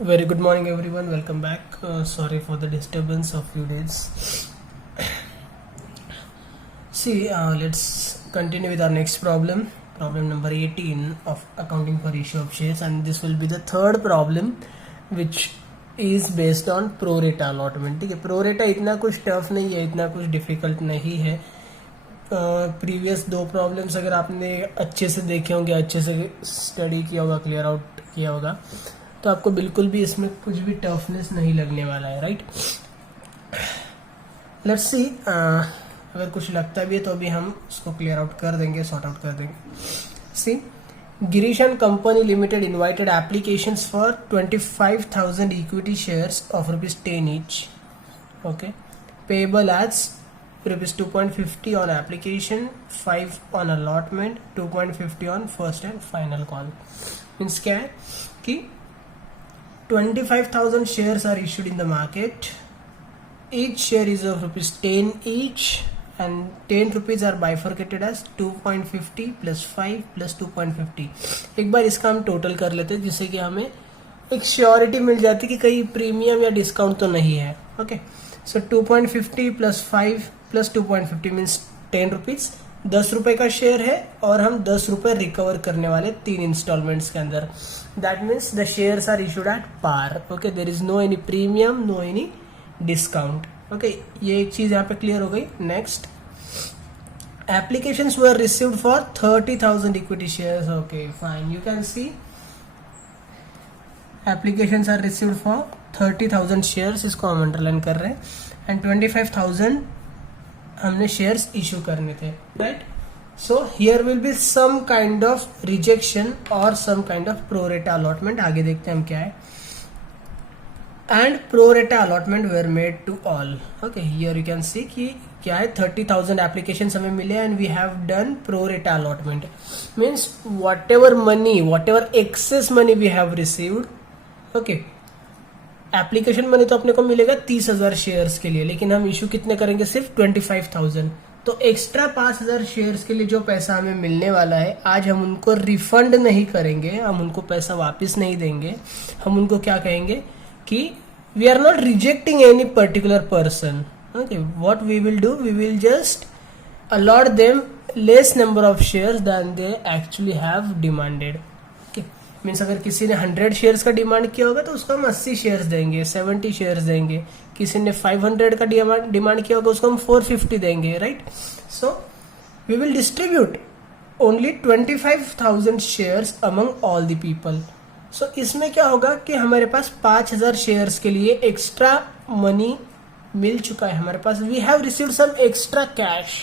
Very good morning, everyone. Welcome back. Sorry for the disturbance of few days. See, let's continue with our next problem. Problem number 18 of accounting for issue of shares, and this will be the third problem, which is based on pro rata allotment. ठीक है, pro rata इतना कुछ tough नहीं है, इतना कुछ difficult नहीं है. प्रीवियस दो प्रॉब्लम्स अगर आपने अच्छे से देखे होंगे, अच्छे से स्टडी किया होगा, क्लियर आउट किया होगा, तो आपको बिल्कुल भी इसमें कुछ भी टफनेस नहीं लगने वाला है. Right, let's see. अगर कुछ लगता भी है तो अभी हम उसको क्लियर आउट कर देंगे, सॉर्ट आउट कर देंगे. C, Girish and company limited invited applications for 25,000 equity shares of ₹10 each. Okay, payable as ₹2.50 on application, 5 on allotment, 2.50 on first and final call. Means क्या है कि 25,000 shares are issued in the market. Each share is of ₹10 each, and 10 rupees are bifurcated as 2.50 plus 5 plus 2.50. एक बार इसका हम total कर लेते हैं, जिससे कि हमें एक श्योरिटी मिल जाती कि कहीं प्रीमियम या डिस्काउंट तो नहीं है. ओके, सो 2.50 प्लस 5 प्लस 2.50 मीन्स 10 रुपीज. 10 रुपए का शेयर है और हम 10 रुपए रिकवर करने वाले 3 इंस्टॉलमेंट्स के अंदर. That means the shares are issued at par. Okay, there is no any premium, no any discount. Okay, ये एक चीज यहाँ पे क्लियर हो गई. Next, applications were received for 30,000 equity shares. Okay, fine, you can see applications are received for 30,000 shares. इसको हम underline कर रहे हैं. एंड 25,000 हमने शेयर्स इशू करने थे. Right, so here will be some kind of rejection और some kind of pro rata allotment. आगे देखते हैं हम क्या है. And pro rata allotment were made to all. Okay, here you can see कि क्या है, 30,000 एप्लीकेशन हमें मिले and we have done pro rata allotment. Means whatever money, whatever excess money we have received. Okay, application money तो अपने को मिलेगा 30,000 shares के लिए, लेकिन हम इशू कितने करेंगे, सिर्फ 25,000. तो एक्स्ट्रा 5,000 शेयर्स के लिए जो पैसा हमें मिलने वाला है, आज हम उनको रिफंड नहीं करेंगे, हम उनको पैसा वापस नहीं देंगे. हम उनको क्या कहेंगे कि we are not rejecting any particular person. Okay, what we will do, we will just allot them less number of shares than they actually have demanded. Okay, means अगर किसी ने 100 शेयर्स का डिमांड किया होगा तो उसको हम 80 शेयर्स देंगे, 70 शेयर्स देंगे. किसी ने 500 का डिमांड किया होगा उसको हम 450 देंगे. Right, so we will distribute only 25,000 shares among all the people. So इसमें क्या होगा कि हमारे पास 5,000 शेयर्स के लिए एक्स्ट्रा मनी मिल चुका है हमारे पास. We have received some extra cash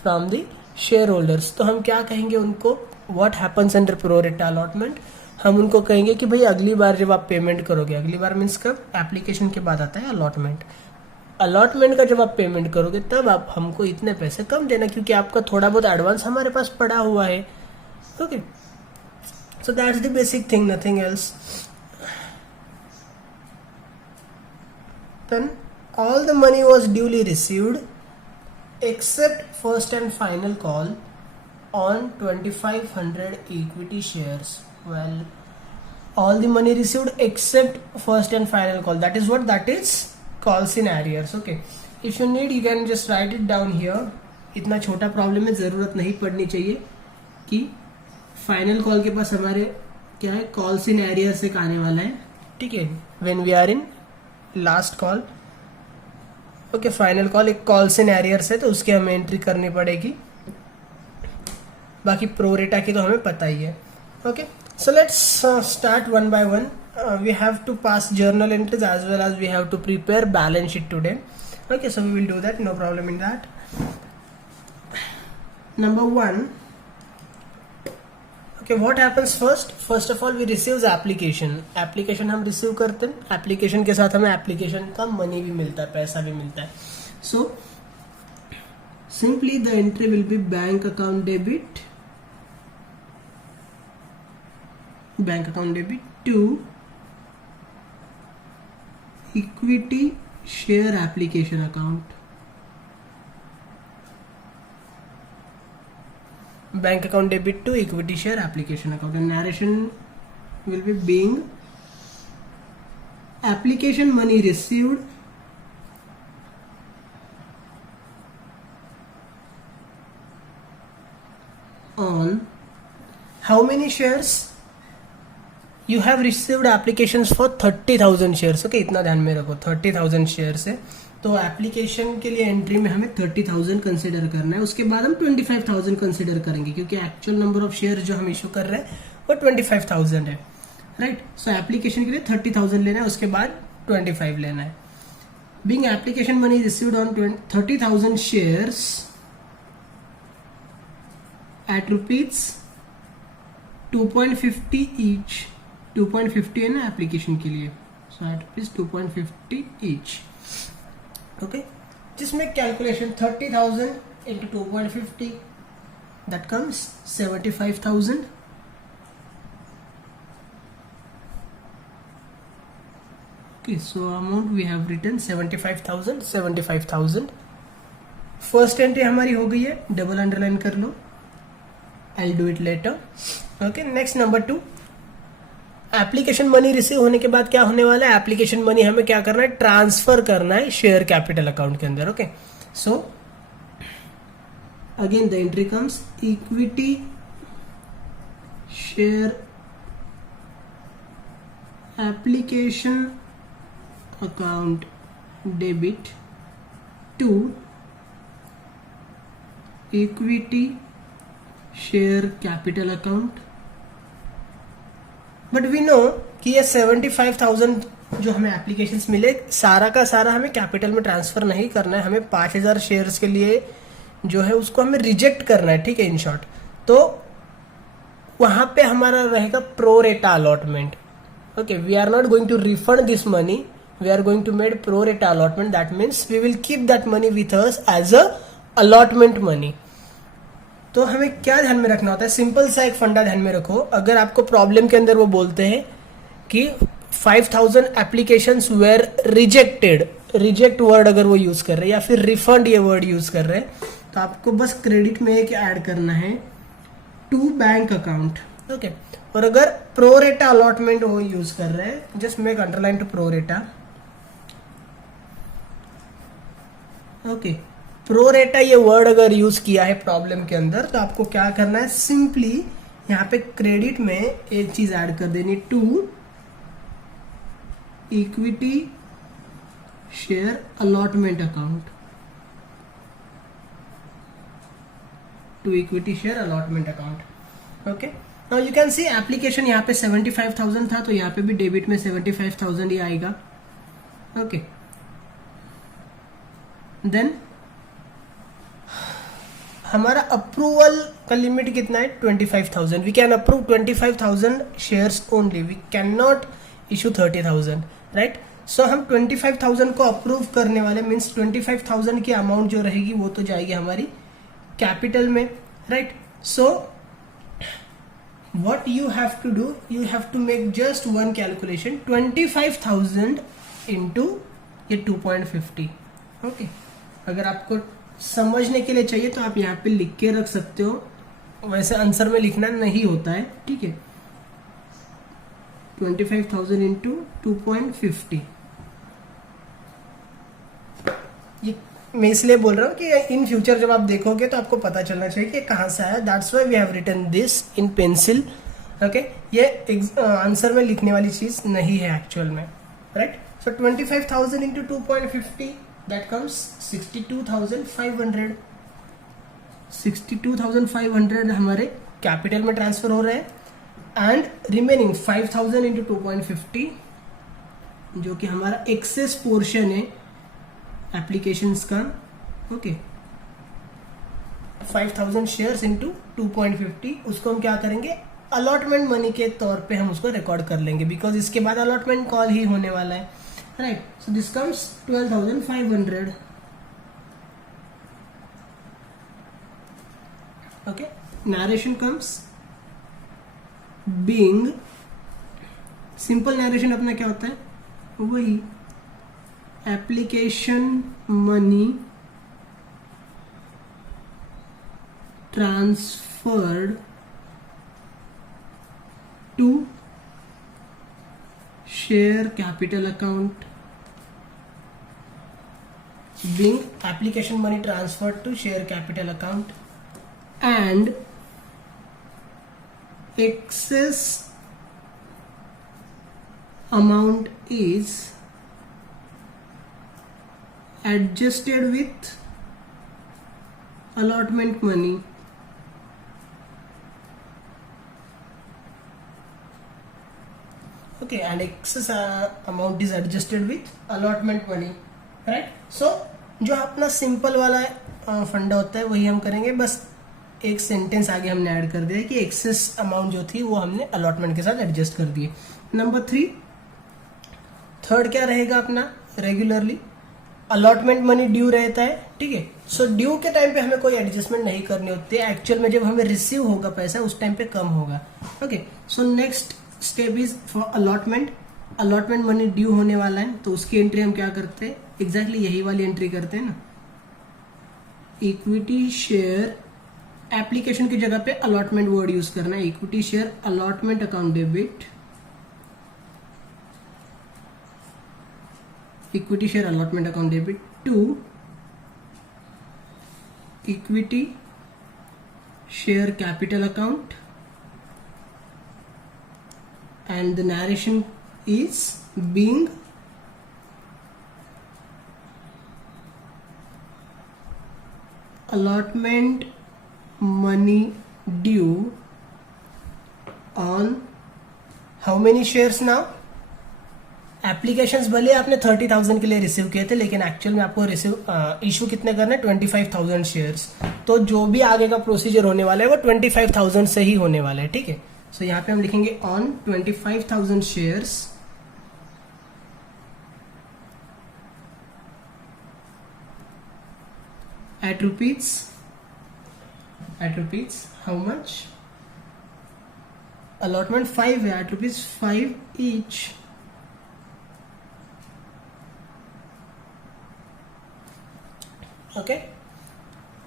from the shareholders. तो हम क्या कहेंगे उनको, what happens under pro rata allotment. हम उनको कहेंगे कि भाई अगली बार जब आप पेमेंट करोगे, अगली बार मीन्स कब, एप्लीकेशन के बाद आता है अलॉटमेंट. अलॉटमेंट का जब आप पेमेंट करोगे तब आप हमको इतने पैसे कम देना, क्योंकि आपका थोड़ा बहुत एडवांस हमारे पास पड़ा हुआ है. Okay, so that's the basic thing, nothing else. Then all the money was duly received except first and final call on 2,500 equity shares. Well, all the money received except first and final call. That is what? That is calls in arrears. Okay, if you need you can just write it down here. इतना छोटा problem में ज़रूरत नहीं पड़नी चाहिए कि final call के पास हमारे क्या है, कॉल्स इन एरियर्स एक आने वाला है. ठीक है, when we are in last call. Okay, final call एक कॉल्स इन एरियर्स है तो उसकी हमें एंट्री करनी पड़ेगी. बाकी प्रो रेटा की तो हमें पता ही है. Okay, so let's start one by one. We have to pass journal entries as well as we have to prepare balance sheet today. Okay, so we will do that, no problem in that. Number 1. Okay, what happens first? First of all, we receive the application. Application हम receive करते हैं. Application के साथ हमें application का money भी मिलता है, पैसा भी मिलता है. So, simply the entry will be bank account debit. Bank account debit to equity share application account. Bank account debit to equity share application account. And narration will be being application money received on how many shares? You have received applications for 30,000 shares. Okay, इतना ध्यान में रखो, 30,000 shares है, तो application के लिए entry में हमें 30,000 कंसिडर करना है. उसके बाद हम 25,000 कंसिडर करेंगे, क्योंकि एक्चुअल नंबर ऑफ शेयर जो हम इशू कर रहे हैं वो 25,000 है, राइट. सो एप्लीकेशन के लिए 30,000 लेना है, उसके बाद 25 लेना है. Being application money received on 30,000 shares at rupees 2.50 each. 2.50 है ना एप्लीकेशन के लिए, सो एट रुपीज 2.50 ईच. ओके, जिसमें calculation 30,000 into 2.50 that comes 75,000. Okay, so amount we have written 75,000. 75,000. First entry हमारी हो गई है, डबल अंडरलाइन कर लो. I'll do it later. Okay, next number 2. Application money receive होने के बाद क्या होने वाला है? एप्लीकेशन मनी हमें क्या करना है? ट्रांसफर करना है शेयर कैपिटल अकाउंट के अंदर. Okay, so again the entry comes equity share application account debit to equity share capital account. But we know कि ये 75,000 जो हमें एप्लीकेशंस मिले, सारा का सारा हमें कैपिटल में ट्रांसफर नहीं करना है. हमें 5,000 शेयर्स के लिए जो है उसको हमें रिजेक्ट करना है, ठीक है, इन शॉर्ट. तो वहां पे हमारा रहेगा pro rata allotment. Okay, we are not going to refund this money, we are going to made pro rata allotment. That means we will keep that money with us as a allotment money. तो हमें क्या ध्यान में रखना होता है? Simple सा एक फंडा ध्यान में रखो. अगर आपको प्रॉब्लम के अंदर वो बोलते हैं कि 5,000 applications were rejected, reject word अगर वो यूज कर रहे हैं या फिर रिफंड ये वर्ड यूज कर रहे हैं, तो आपको बस क्रेडिट में एक ऐड करना है टू बैंक अकाउंट. ओके, और अगर प्रो रेटा अलॉटमेंट वो यूज कर रहे हैं, just make underline to pro rata. Okay, pro rata ये वर्ड अगर यूज किया है प्रॉब्लम के अंदर, तो आपको क्या करना है? सिंपली यहां पे क्रेडिट में एक चीज ऐड कर देनी, to equity share allotment account. To equity share allotment account. Okay, now you can see application यहाँ पे 75,000 था, तो यहाँ पे भी डेबिट में 75,000 ही आएगा. ओके, देन हमारा अप्रूवल का लिमिट कितना है? 25,000. We can approve 25,000 shares only, we can not issue 30,000, right. So हम 25,000 को अप्रूव करने वाले, मीन्स 25,000 की अमाउंट जो रहेगी वो तो जाएगी हमारी कैपिटल में, right. So what you have to do, you have to make just one calculation, 25,000 into ये 2.50. ओके, अगर आपको समझने के लिए चाहिए तो आप यहाँ पे लिख के रख सकते हो, वैसे आंसर में लिखना नहीं होता है, ठीक है. 25,000 इंटू 2.50. ये मैं इसलिए बोल रहा हूँ कि इन फ्यूचर जब आप देखोगे तो आपको पता चलना चाहिए कि कहाँ से आया. That's why we have written this in pencil. Okay, ये आंसर में लिखने वाली चीज नहीं है एक्चुअल में, right. So 25,000 into 2.50 that comes 62,500. 62,500 हमारे कैपिटल में ट्रांसफर हो रहे हैं, एंड रिमेनिंग 5,000 इंटू 2.50 जो कि हमारा एक्सेस पोर्शन है एप्लीकेशंस का. ओके, 5,000 शेयर्स इंटू 2.50, उसको हम क्या करेंगे? अलॉटमेंट मनी के तौर पे हम उसको रिकॉर्ड कर लेंगे, बिकॉज इसके बाद अलॉटमेंट कॉल ही होने वाला है, right. So this comes 12,500. Okay, narration comes being, simple narration अपना क्या होता है? वही application money transferred to share capital account being application money transferred to share capital account and excess amount is adjusted with allotment money. Okay, and excess amount is adjusted with allotment money, right? So जो अपना simple वाला फंडा होता है वही हम करेंगे, बस एक सेंटेंस आगे हमने ऐड कर दिया कि एक्सेस अमाउंट जो थी वो हमने अलॉटमेंट के साथ एडजस्ट कर दिए. नंबर 3, थर्ड क्या रहेगा अपना, रेगुलरली अलॉटमेंट मनी ड्यू रहता है, ठीक है. सो ड्यू के टाइम पे हमें कोई एडजस्टमेंट नहीं करनी होती है, एक्चुअल में जब हमें रिसीव होगा पैसा उस टाइम पे कम होगा. Okay, so next step is for allotment. Allotment money due होने वाला है तो उसकी एंट्री हम क्या करते हैं, एग्जैक्टली यही वाली एंट्री करते हैं ना. इक्विटी शेयर एप्लीकेशन की जगह पे अलॉटमेंट वर्ड यूज करना है. Equity share allotment account debit, equity share allotment account debit to equity share capital account, and the narration is being allotment money due on how many shares now. Applications भले आपने 30,000 के लिए receive किए थे, लेकिन actual में आपको receive issue कितने करने, 25,000 शेयर्स. तो जो भी आगे का प्रोसीजर होने वाला है वो 25,000 से ही होने वाला है, ठीक है. सो यहाँ पे हम लिखेंगे on 25,000 shares at rupees how much, allotment 5 है, at rupees 5 each. Okay,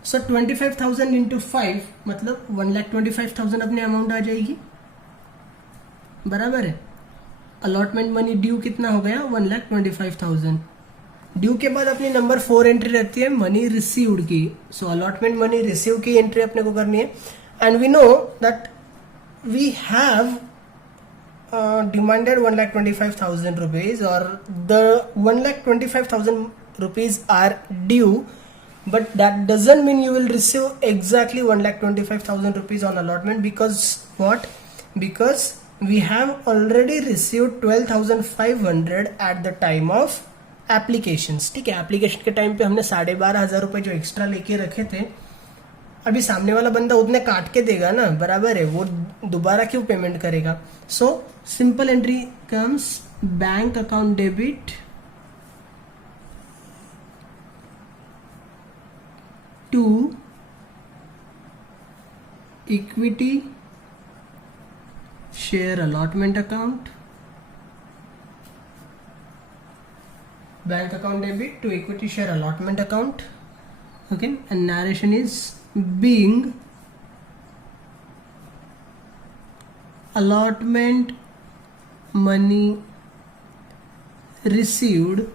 so 25,000 into 5 मतलब 1,25,000 अपने अमाउंट आ जाएगी, बराबर है. अलॉटमेंट मनी ड्यू कितना हो गया, 1,25,000. ड्यू के बाद अपनी नंबर 4 एंट्री रहती है मनी रिसीव्ड की. सो अलॉटमेंट मनी रिसीव की एंट्री अपने को करनी है. And we know that we have demanded 1,25,000 rupees or the 1,25,000 rupees are due, but that doesn't mean you will receive exactly 1,25,000 rupees on allotment. Because what? Because we have already received 12,500 at the time of applications. ठीक है, application के time पे हमने 12,500 रुपए जो extra लेके रखे थे, अभी सामने वाला बंदा उतने काट के देगा ना, बराबर है, वो दोबारा क्यों पेमेंट करेगा. So simple entry comes bank account debit to equity share allotment account, bank account debit to equity share allotment account. Okay, and narration is being allotment money received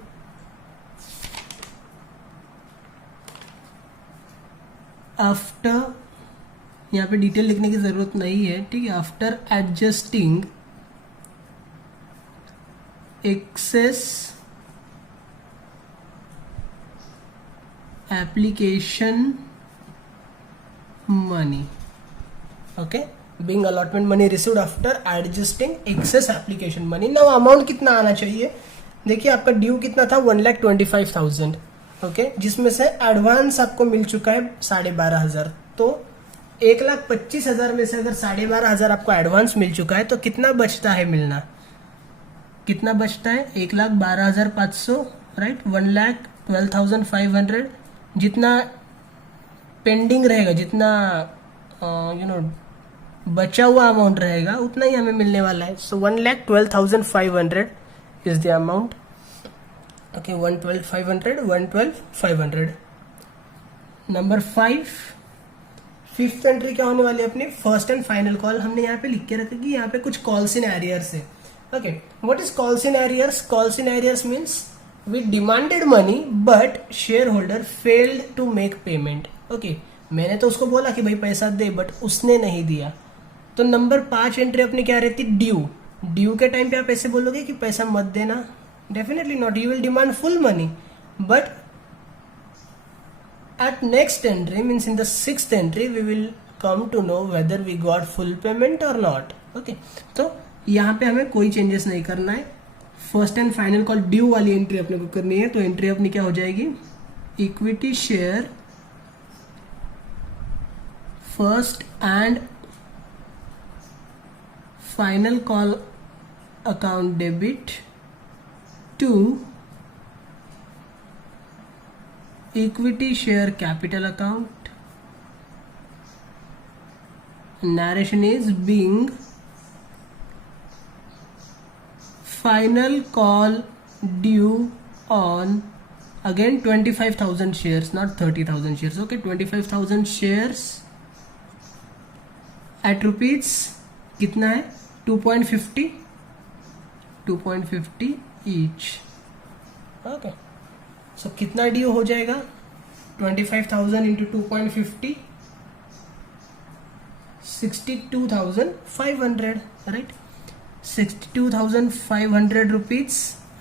after, यहाँ पे डिटेल लिखने की जरूरत नहीं है, ठीक है. After adjusting excess application money. Okay, being allotment money received after adjusting excess application money. Now amount कितना आना चाहिए, देखिए आपका ड्यू कितना था, 1,25,000. ओके, जिसमें से एडवांस आपको मिल चुका है 12,500. तो 1,25,000 में से अगर 12,500 आपको एडवांस मिल चुका है तो कितना बचता है मिलना, कितना बचता है, 1,12,500, राइट. 1,12,500 जितना पेंडिंग रहेगा, जितना बचा हुआ अमाउंट रहेगा उतना ही हमें मिलने वाला है. सो 1,12,500 is the amount. Okay, 1,12,500. Number 5, fifth entry क्या होने वाली है अपनी, फर्स्ट एंड फाइनल कॉल. हमने यहाँ पे लिख के रखा कि यहाँ पे कुछ कॉल्स इन एरियर्स है. Okay, what is calls in arrears? Calls in arrears means we demanded money but shareholder failed to make payment. Okay, मैंने तो उसको बोला कि भाई पैसा दे, बट उसने नहीं दिया. तो नंबर 5 एंट्री अपनी क्या रहती? ड्यू. ड्यू के टाइम पे आप ऐसे बोलोगे कि पैसा मत देना? Definitely not. You will demand full money. But at next entry, means in the 6th entry, we will come to know whether we got full payment or not. Okay, तो यहाँ पे हमें कोई चेंजेस नहीं करना है. First and final call due वाली entry अपने को करनी है. तो एंट्री अपनी क्या हो जाएगी? Equity share first and final call account debit to equity share capital account. Narration is being final call due on again 25,000 shares, not 30,000 shares. Okay, 25,000 shares at rupees कितना है? 2.50 each. Okay, सो कितना due हो जाएगा? 25,000 into 2.50, 62,500. Right, 62,500 rupees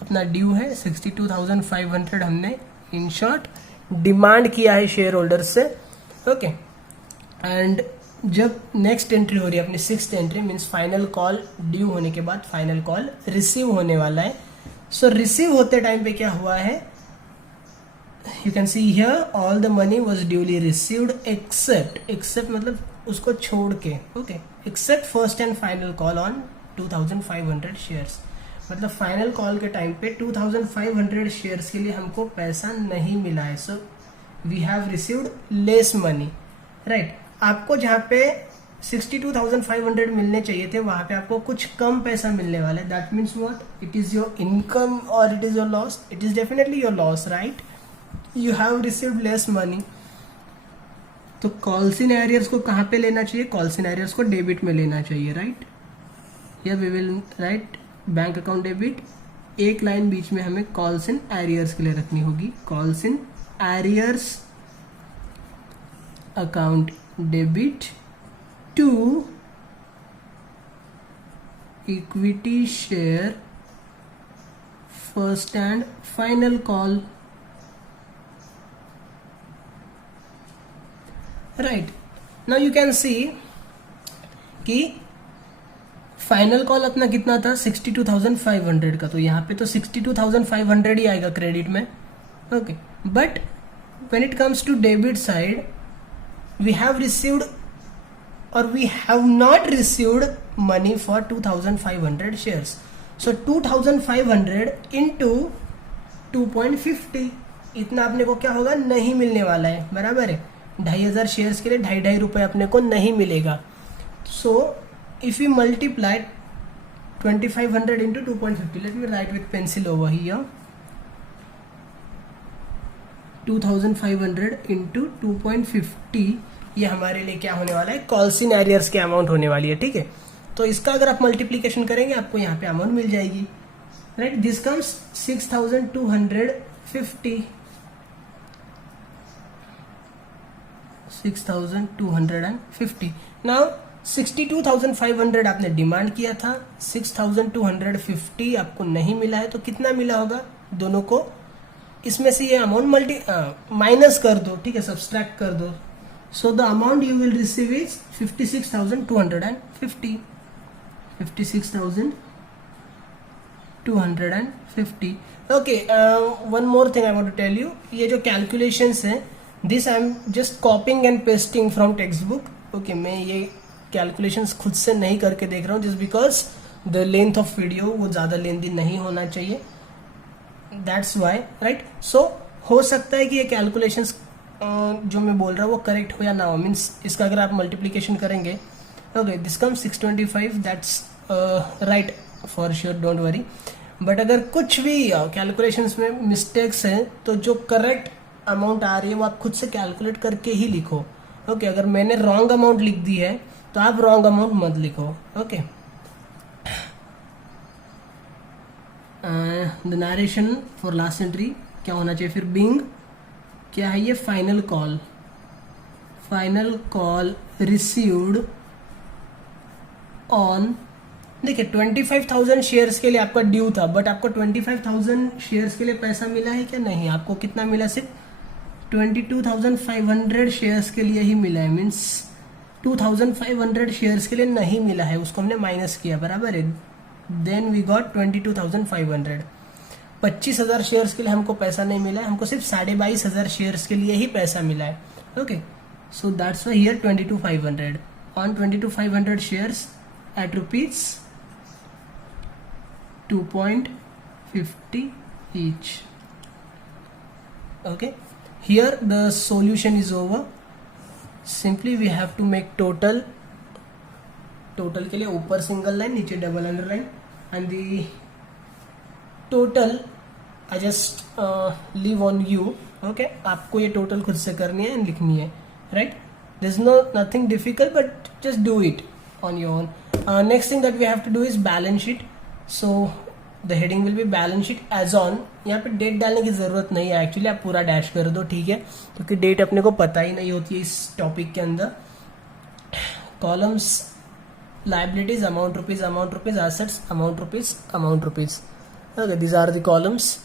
अपना due है. 62,500 हमने in short demand किया है शेयर होल्डर से. ओके, एंड जब नेक्स्ट एंट्री हो रही है अपनी 6th entry, means final call due होने के बाद फाइनल कॉल रिसीव होने वाला है. सो रिसीव होते टाइम पे क्या हुआ है? You can see here all the money was duly received except मतलब उसको छोड़ के. Okay, except first and final call on 2,500 shares. मतलब फाइनल कॉल के टाइम पे 2,500 शेयर्स के लिए हमको पैसा नहीं मिला है. So we have received less money. Right, आपको जहाँ पे 62,500 मिलने चाहिए थे वहां पे आपको कुछ कम पैसा मिलने वाला है. That means what? It is your income और it is your loss? It is definitely your loss. Right, you have received less money. तो कॉल्स इन एरियर्स को कहाँ पे लेना चाहिए? कॉल्स इन एरियर्स को डेबिट में लेना चाहिए. राइट, या we will write bank account debit. एक लाइन बीच में हमें कॉल्स इन एरियर्स के लिए रखनी होगी. Calls in arrears account debit to equity share first and final call. Right, now you can see कि फाइनल कॉल अपना कितना था? 62,500 का. तो यहाँ पे तो 62,500 ही आएगा क्रेडिट में. Okay, but when it comes to debit side we have received और we have not received money for 2,500 shares. So 2,500 into 2.50 इतना अपने को क्या होगा? नहीं मिलने वाला है. बराबर है, 2,500 शेयर्स के लिए 2.5 रुपए अपने को नहीं मिलेगा. So if you multiply 2,500 into 2.50, let me right with pencil over here. 2,500 into 2.50 ये हमारे लिए क्या होने वाला है? कॉल्स इन एरियर्स के अमाउंट होने वाली है. ठीक है, तो इसका अगर आप मल्टीप्लीकेशन करेंगे आपको यहाँ पे अमाउंट मिल जाएगी. Right, this comes 6,250. 6,250. नाउ 62,500 आपने डिमांड किया था, 6,250 आपको नहीं मिला है. तो कितना मिला होगा? दोनों को इसमें से ये अमाउंट माइनस कर दो. ठीक है, सब्सट्रैक्ट कर दो. So the amount you will receive is 56,250. 56,250. Okay, one more thing I want to tell you. ये जो कैलकुलेशंस है, this I am just copying and pasting from text book. Okay, मैं ये कैलकुलेशंस खुद से नहीं करके देख रहा हूँ, just because the length of video वो ज़्यादा लेंथी नहीं होना चाहिए. That's why. राइट, सो हो सकता है कि ये कैलकुलेशंस जो मैं बोल रहा हूँ वो करेक्ट हो या ना हो. मीन्स इसका अगर आप मल्टीप्लीकेशन करेंगे, okay, this come 625, that's right for sure, don't worry. But अगर कुछ भी कैलकुलेशंस में मिस्टेक्स हैं तो जो करेक्ट अमाउंट आ रही है वो आप खुद से कैलकुलेट करके ही लिखो. ओके, अगर मैंने रॉन्ग अमाउंट लिख दी है तो आप रॉन्ग अमाउंट मत लिखो. Okay, the narration for last entry क्या होना चाहिए फिर, बिंग क्या है ये, फाइनल कॉल रिसीव्ड ऑन, देखिए 25,000 शेयर्स के लिए आपका ड्यू था, बट आपको 25,000 शेयर्स के लिए पैसा मिला है क्या, नहीं, आपको कितना मिला, सिर्फ 22,500 शेयर्स के लिए ही मिला है, मीन्स 2,500 शेयर्स के लिए नहीं मिला है, उसको हमने माइनस किया, बराबर है, देन वी गॉट 22,500। 25,000 शेयर्स के लिए हमको पैसा नहीं मिला है, हमको सिर्फ 22,500 शेयर्स के लिए ही पैसा मिला है। Okay, so that's why here 22,500 on 22,500 shares at rupees 2.50 each. Okay, here the solution is over. Simply we have to make total के लिए ऊपर सिंगल लाइन, नीचे double underline, and the total I just leave on you. Okay, आपको ये total खुद से करनी है एंड लिखनी है, right, there is no nothing difficult, but just do it on your own. Next thing that we have to do is balance sheet. So the heading will be balance sheet as on. यहाँ पे date डालने की जरूरत नहीं है, actually आप पूरा dash कर दो, ठीक है, क्योंकि डेट अपने को पता ही नहीं होती है इस टॉपिक के अंदर। Columns liabilities, amount rupees, assets, amount rupees. Okay, these are the columns.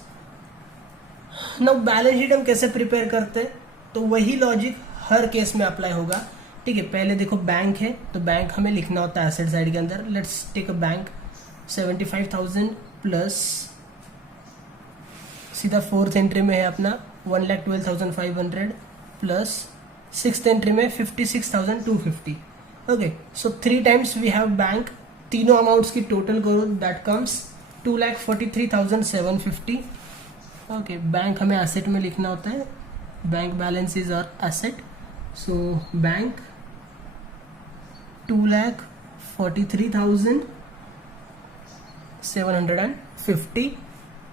Now balance sheet हम कैसे प्रिपेयर करते हैं, तो वही लॉजिक हर केस में अप्लाई होगा, ठीक है। पहले देखो बैंक है, तो बैंक हमें लिखना होता है एसेट साइड के अंदर। Let's take a bank, 75,000 plus सीधा फोर्थ एंट्री में है अपना 1,12,500 प्लस सिक्स्थ एंट्री में 56,250। Okay, so 3 times we have bank, तीनों अमाउंट्स की टोटल करो, दैट कम्स 2,43,750। ओके, बैंक हमें एसेट में लिखना होता है, bank balance is our asset, so bank 2,43,750।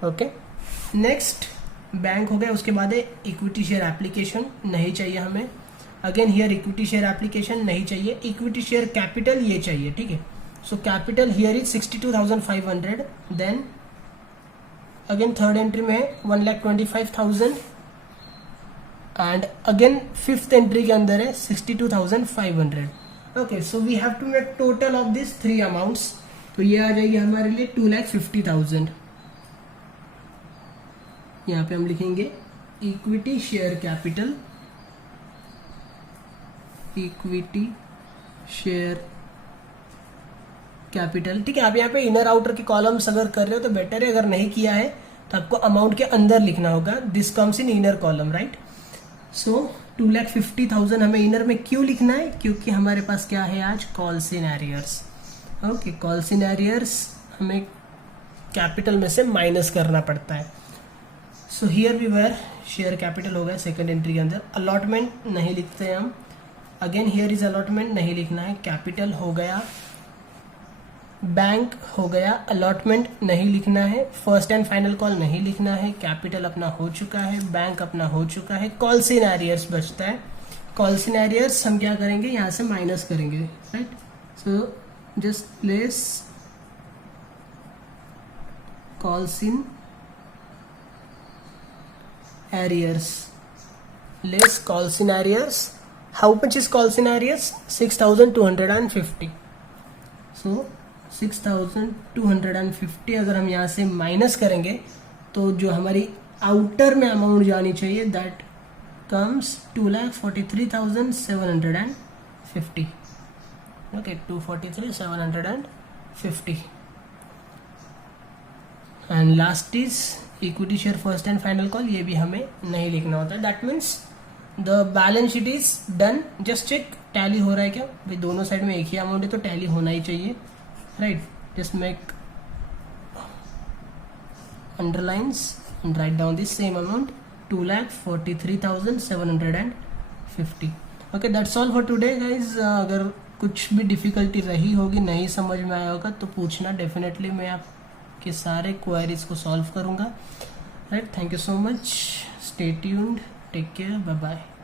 Okay, next bank हो गया, उसके बाद है इक्विटी शेयर एप्लीकेशन, नहीं चाहिए हमें। Again here equity share application नहीं चाहिए, इक्विटी शेयर कैपिटल ये चाहिए, ठीक है। So capital here is 62,500, then again third entry में है 1,25,000 एंड अगेन फिफ्थ एंट्री के अंदर है 62,500। Okay, so we have to make total of this 3 amounts, तो ये आ जाएगी हमारे लिए 2,50,000। यहाँ पे हम लिखेंगे equity share capital, equity share capital, ठीक है। आप यहाँ पे इनर आउटर के कॉलम्स अगर कर रहे हो तो बेटर है, अगर नहीं किया है तो आपको अमाउंट के अंदर लिखना होगा, this comes in inner column, right. So 2,50,000 हमें इनर में क्यों लिखना है, क्योंकि हमारे पास क्या है आज, calls in arrears. Okay, calls in arrears हमें कैपिटल में से माइनस करना पड़ता है। So here we were share capital हो गया सेकंड एंट्री के अंदर। अलॉटमेंट नहीं लिखते हैं हम, अगेन हियर इज अलॉटमेंट नहीं लिखना है, कैपिटल हो गया, बैंक हो गया, अलॉटमेंट नहीं लिखना है, फर्स्ट एंड फाइनल कॉल नहीं लिखना है, कैपिटल अपना हो चुका है, बैंक अपना हो चुका है, कॉल्स इन एरियर्स बचता है। कॉल्स इन एरियर्स हम क्या करेंगे, यहाँ से माइनस करेंगे, right. So just place calls in arrears, less calls in arrears. How much is calls in arrears? 6,250. So 6,250 अगर हम यहाँ से माइनस करेंगे तो जो हमारी आउटर में अमाउंट जानी चाहिए that comes 2,43,750। Okay, 243,750 and last is equity share first and final call, ये भी हमें नहीं लिखना होता है। That means the balance sheet is done. Just check tally हो रहा है क्या, भाई दोनों साइड में एक ही अमाउंट है तो टैली होना ही चाहिए, right. Just make underlines and write down this same amount 2,43,750। Okay, that's all for today guys. अगर कुछ भी डिफिकल्टी रही होगी, नहीं समझ में आया होगा तो पूछना, डेफिनेटली मैं आपके सारे क्वेरीज को सॉल्व करूंगा, right. Thank you so much, stay tuned, take care, bye bye.